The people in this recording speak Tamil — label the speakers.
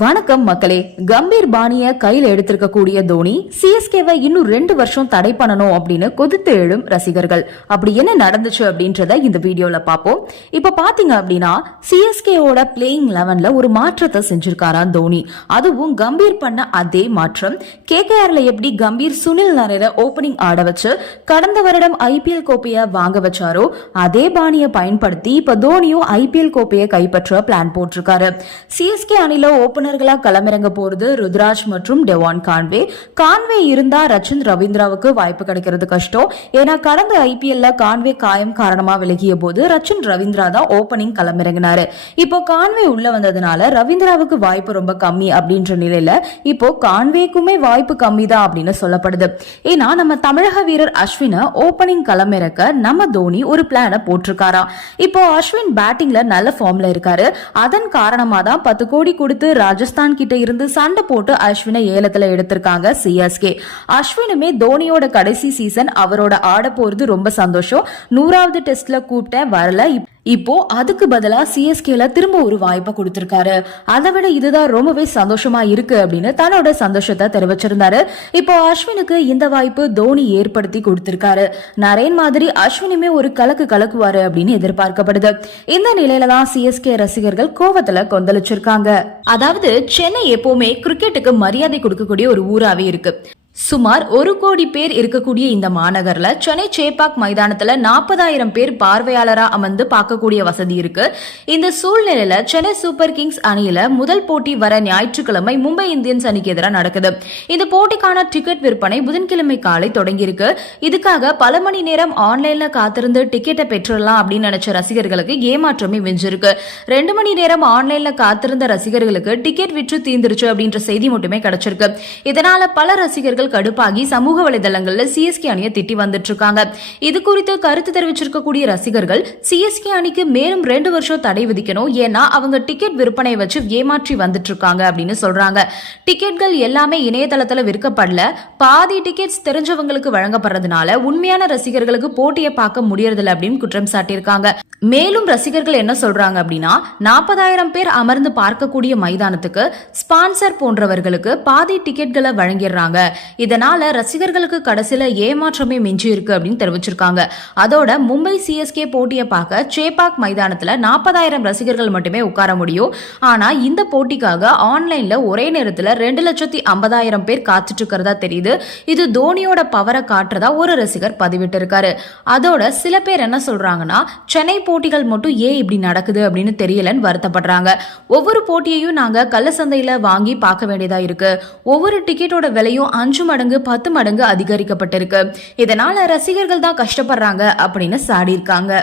Speaker 1: வணக்கம் மக்களே. கம்பீர் பாணிய கையில எடுத்திருக்கக்கூடிய தோனி சிஎஸ்கேவை இன்னும் ரெண்டு வருஷம் தடை பண்ணணும் அப்படின்னு கொதித்து எழும் ரசிகர்கள். அப்படி என்ன நடந்துச்சு அப்படின்றத இந்த வீடியோல பார்ப்போம். இப்ப பாத்தீங்க அப்படின்னா சிஎஸ்கேவோட பிளேயிங் லெவன்ல ஒரு மாற்றத்தை செஞ்சிருக்காராம் தோனி. அதுவும் கம்பீர் பண்ண அதே மாற்றம். கேகேஆர்ல எப்படி கம்பீர் சுனில் நரேர ஓபனிங் ஆட வச்சு கடந்த வருடம் ஐபிஎல் கோப்பையை வாங்க வச்சாரோ அதே பாணியை பயன்படுத்தி இப்ப தோனியும் ஐபிஎல் கோப்பையை கைப்பற்ற பிளான் போட்டிருக்காரு. சிஎஸ்கே அணில ஓபனர்களா களமிறங்க போறது ருத்ராஜ் மற்றும் டெவான் கான்வே. கான்வே இருந்தா ரச்சின் ரவீந்திராவுக்கு வாய்ப்பு கிடைக்கிறது கஷ்டம். ஏன்னா கடந்த ஐபிஎல்ல கான்வே காயம் காரணமா விலகிய போது ரச்சின் ரவீந்திரா தான் ஓபனிங் களமிறங்கினாரு. இப்போ கான்வே உள்ள வந்ததுனால ரவீந்திராவுக்கு வாய்ப்பு ரொம்ப கம்மி அப்படின்ற நிலையில இப்போ கான்வேக்குமே வாய்ப்பு கம்மி தான் அப்படின்னு சொல்லப்படுது. ஏன்னா நம்ம தமிழக வீரர் அஸ்வினை ஓபனிங் களமிறக்க நம்ம தோனி ஒரு பிளான போட்டிருக்காராம். இப்போ அஸ்வின் பேட்டிங்ல நல்ல ஃபார்ம்ல இருக்காரு. அதன் காரணமா தான் பத்து கோடி கொடுத்து ராஜஸ்தான் கிட்ட இருந்து சண்டை போட்டு அஸ்வினை ஏலத்துல எடுத்திருக்காங்க சிஎஸ்கே அஸ்வினுமே தோனியோட கடைசி சீசன் அவரோட ஆட போறது ரொம்ப சந்தோஷம். நூறாவது டெஸ்ட்ல கூப்பிட்டேன் வரல. இப்போ அதுக்கு பதிலா சிஎஸ்கேல திரும்ப ஒரு வாய்ப்பை கொடுத்திருக்காரு. அதை விட இதுதான் ரொம்பவே சந்தோஷமா இருக்கு அப்படின்னு தன்னோட சந்தோஷத்தை தெரிவிச்சிருந்தாரு. இப்போ அஸ்வினுக்கு இந்த வாய்ப்பு தோனி ஏற்படுத்தி கொடுத்திருக்காரு. நரேன் மாதிரி அஸ்வினுமே ஒரு கலக்கு கலக்குவாரு அப்படின்னு எதிர்பார்க்கப்படுது. இந்த நிலையில தான் சிஎஸ்கே ரசிகர்கள் கோவத்துல கொந்தளிச்சிருக்காங்க. அதாவது சென்னை எப்பவுமே கிரிக்கெட்டுக்கு மரியாதை கொடுக்கக்கூடிய ஒரு ஊராவே இருக்கு. சுமார் ஒரு கோடி பேர் இருக்கக்கூடிய இந்த மாநகர்ல சென்னை சேப்பாக் மைதானத்துல நாற்பதாயிரம் பேர் பார்வையாளரா அமர்ந்து பார்க்கக்கூடிய வசதி இருக்கு. இந்த சூழ்நிலையில சென்னை சூப்பர் கிங்ஸ் அணியில முதல் போட்டி வர ஞாயிற்றுக்கிழமை மும்பை இந்தியன்ஸ் அணிக்கு எதிராக நடக்குது. இந்த போட்டிக்கான டிக்கெட் விற்பனை புதன்கிழமை காலை தொடங்கியிருக்கு. இதுக்காக பல மணி நேரம் ஆன்லைன்ல காத்திருந்து டிக்கெட்டை பெற்றுடலாம் அப்படின்னு நினைச்ச ரசிகர்களுக்கு ஏமாற்றமே வெஞ்சிருக்கு ரெண்டு மணி நேரம் ஆன்லைன்ல காத்திருந்த ரசிகர்களுக்கு டிக்கெட் விற்று தீர்ந்துருச்சு அப்படின்ற செய்தி மட்டுமே கிடைச்சிருக்கு. இதனால பல ரசிகர்கள் கடுப்பாகி சமூக வலைதளங்கள்ல சிஎஸ்கே அணியை திட்டி வந்துட்டு இருக்காங்க இது குறித்து கருத்து தெரிவிச்சிருக்கக்கூடிய ரசிகர்கள் சிஎஸ்கே அணிக்கு மேலும் ரெண்டு வருஷம் தடை விதிக்கணும். ஏன்னா அவங்க டிக்கெட் விற்பனை வச்சு ஏமாற்றி வந்துட்டு இருக்காங்க அப்படின்னு சொல்றாங்க. டிக்கெட்கள் எல்லாமே இணையதளத்துல விற்கப்படல. பாதி டிக்கெட்ஸ் தெரிஞ்சவங்களுக்கு வழங்கப்படுறதுனால உண்மையான ரசிகர்களுக்கு போட்டியை பார்க்க முடியறதில்ல அப்படின்னு குற்றம் சாட்டியிருக்காங்க. மேலும் ரசிகர்கள் என்ன சொல்றாங்க அப்படின்னா நாற்பதாயிரம் பேர் அமர்ந்து பார்க்கக்கூடிய மைதானத்துக்கு ஸ்பான்சர் போன்றவர்களுக்கு பாதி டிக்கெட்களை வழங்கிடுறாங்க. இதனால ரசிகர்களுக்கு கடைசியில ஏமாற்றமே மிஞ்சி இருக்கு அப்படின்னு தெரிவிச்சிருக்காங்க. அதோட மும்பை சிஎஸ்கே போட்டியை பார்க்க சேப்பாக் மைதானத்துல நாற்பதாயிரம் ரசிகர்கள் மட்டுமே உட்கார முடியும். ஆனா இந்த போட்டிக்காக ஆன்லைன்ல ஒரே நேரத்துல ரெண்டு லட்சத்தி ஐம்பதாயிரம் பேர் காத்துட்டு இருக்கிறதா தெரியுது. இது தோனியோட பவரை காட்டுறதா ஒரு ரசிகர் பதிவிட்டிருக்காரு. அதோட சில பேர் என்ன சொல்றாங்கன்னா சென்னை போட்டிகள் மட்டும் ஏன் இப்படி நடக்குது அப்படின்னு தெரியலன்னு வருத்தப்படுறாங்க. ஒவ்வொரு போட்டியையும் நாங்க கள்ள சந்தையில வாங்கி பார்க்க வேண்டியதா இருக்கு. ஒவ்வொரு டிக்கெட்டோட விலையும் அஞ்சு மடங்கு பத்து மடங்கு அதிகரிக்கப்பட்டிருக்கு. இதனால ரசிகர்கள் தான் கஷ்டப்படுறாங்க அப்படின்னு சாடியிருக்காங்க.